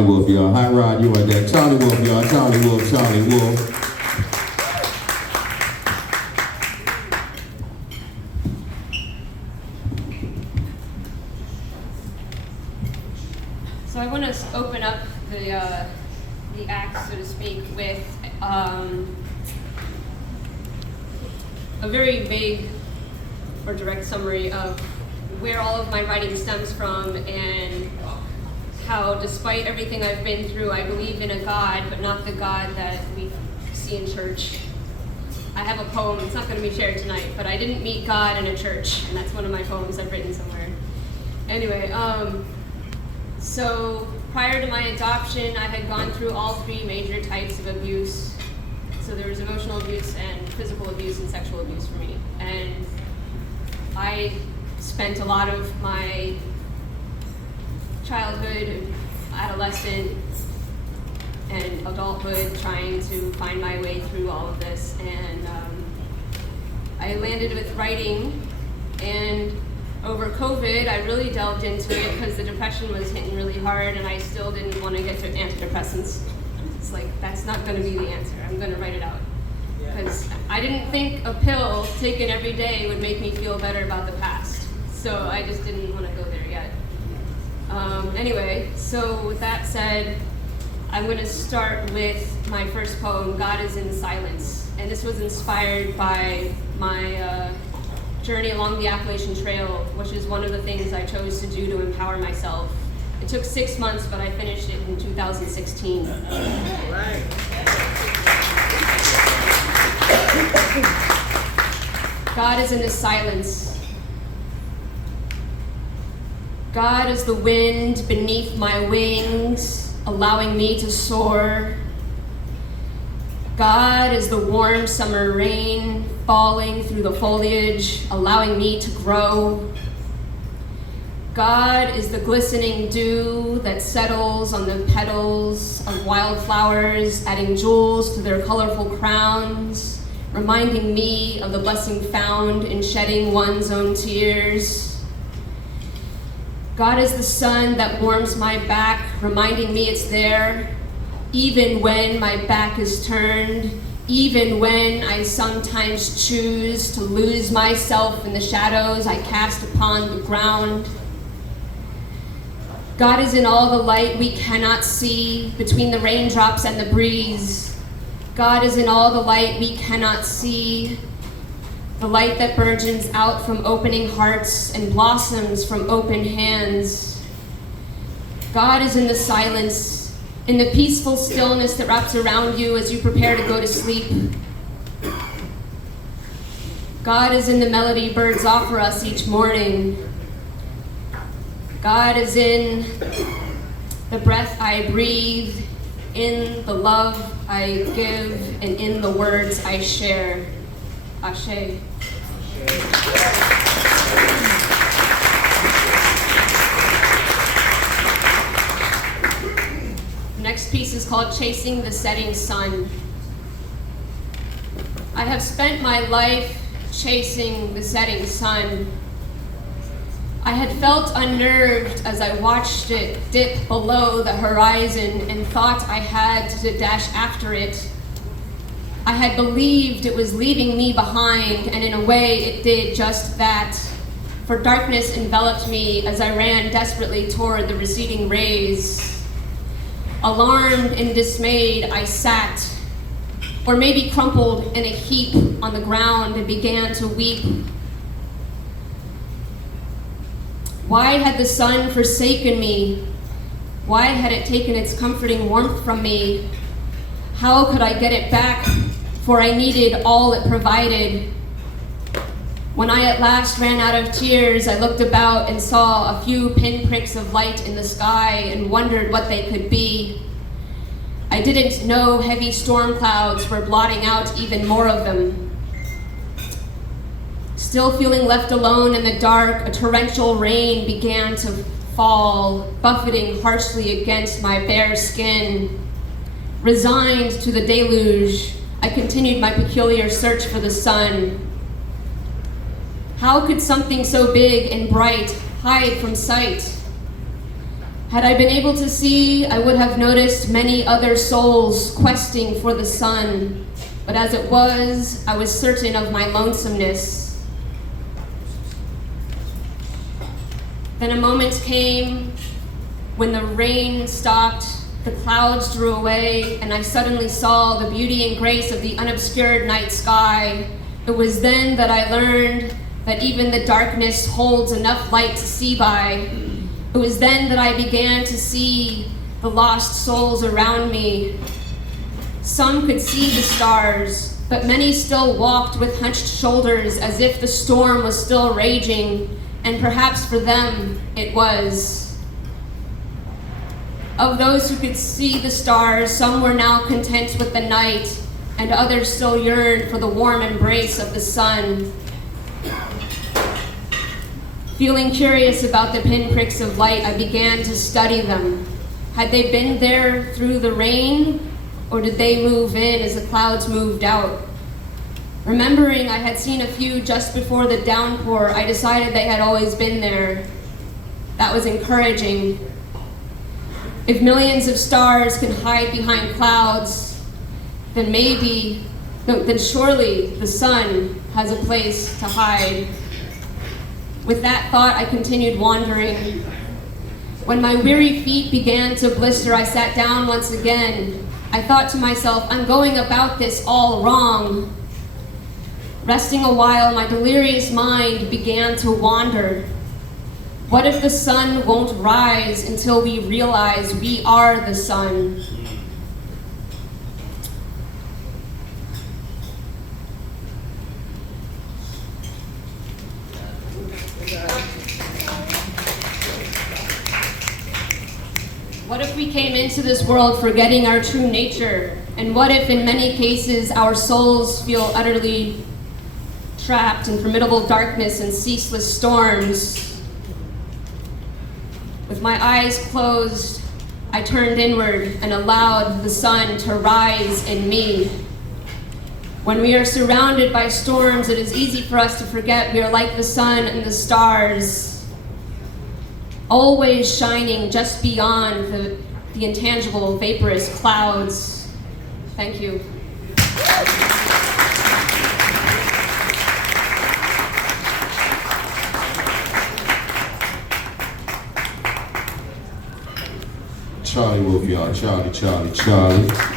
Wolf, y'all. Hot Rod, you right there. Charlie Wolf, y'all. Charlie Wolf, Charlie Wolf. So I want to open up the act, so to speak, with a very vague or direct summary of where all of my writing stems from and how, despite everything I've been through, I believe in a God, but not the God that we see in church. I have a poem, it's not going to be shared tonight, but I didn't meet God in a church, and that's one of my poems I've written somewhere. Anyway, so prior to my adoption, I had gone through all three major types of abuse. So there was emotional abuse and physical abuse and sexual abuse for me. And I spent a lot of my childhood, adolescent, and adulthood trying to find my way through all of this. And I landed with writing, and over COVID, I really delved into it because the depression was hitting really hard and I still didn't want to get to antidepressants. It's like, that's not going to be the answer. I'm going to write it out. Because I didn't think a pill taken every day would make me feel better about the past. So I just didn't want to go there yet. Anyway, so with that said, I'm going to start with my first poem, God is in Silence. And this was inspired by my journey along the Appalachian Trail, which is one of the things I chose to do to empower myself. It took 6 months, but I finished it in 2016. Right. God is in the silence. God is the wind beneath my wings, allowing me to soar. God is the warm summer rain falling through the foliage, allowing me to grow. God is the glistening dew that settles on the petals of wildflowers, adding jewels to their colorful crowns, reminding me of the blessing found in shedding one's own tears. God is the sun that warms my back, reminding me it's there, even when my back is turned, even when I sometimes choose to lose myself in the shadows I cast upon the ground. God is in all the light we cannot see between the raindrops and the breeze. God is in all the light we cannot see, the light that burgeons out from opening hearts and blossoms from open hands. God is in the silence, in the peaceful stillness that wraps around you as you prepare to go to sleep. God is in the melody birds offer us each morning. God is in the breath I breathe, in the love I give, and in the words I share. Ashe. Next piece is called Chasing the Setting Sun. I have spent my life chasing the setting sun. I had felt unnerved as I watched it dip below the horizon and thought I had to dash after it. I had believed it was leaving me behind, and in a way it did just that. For darkness enveloped me as I ran desperately toward the receding rays. Alarmed and dismayed, I sat, or maybe crumpled in a heap on the ground and began to weep. Why had the sun forsaken me? Why had it taken its comforting warmth from me? How could I get it back? For I needed all it provided. When I at last ran out of tears, I looked about and saw a few pinpricks of light in the sky and wondered what they could be. I didn't know heavy storm clouds were blotting out even more of them. Still feeling left alone in the dark, a torrential rain began to fall, buffeting harshly against my bare skin. Resigned to the deluge, I continued my peculiar search for the sun. How could something so big and bright hide from sight? Had I been able to see, I would have noticed many other souls questing for the sun. But as it was, I was certain of my lonesomeness. Then a moment came when the rain stopped, the clouds drew away, and I suddenly saw the beauty and grace of the unobscured night sky. It was then that I learned that even the darkness holds enough light to see by. It was then that I began to see the lost souls around me. Some could see the stars, but many still walked with hunched shoulders as if the storm was still raging, and perhaps for them it was. Of those who could see the stars, some were now content with the night, and others still yearned for the warm embrace of the sun. Feeling curious about the pinpricks of light, I began to study them. Had they been there through the rain, or did they move in as the clouds moved out? Remembering I had seen a few just before the downpour, I decided they had always been there. That was encouraging. If millions of stars can hide behind clouds, then surely the sun has a place to hide. With that thought, I continued wandering. When my weary feet began to blister, I sat down once again. I thought to myself, I'm going about this all wrong. Resting a while, my delirious mind began to wander. What if the sun won't rise until we realize we are the sun? What if we came into this world forgetting our true nature? And what if in many cases our souls feel utterly trapped in formidable darkness and ceaseless storms? With my eyes closed, I turned inward and allowed the sun to rise in me. When we are surrounded by storms, it is easy for us to forget we are like the sun and the stars, always shining just beyond the intangible, vaporous clouds. Thank you. Charlie Wolf, y'all. Charlie, Charlie, Charlie.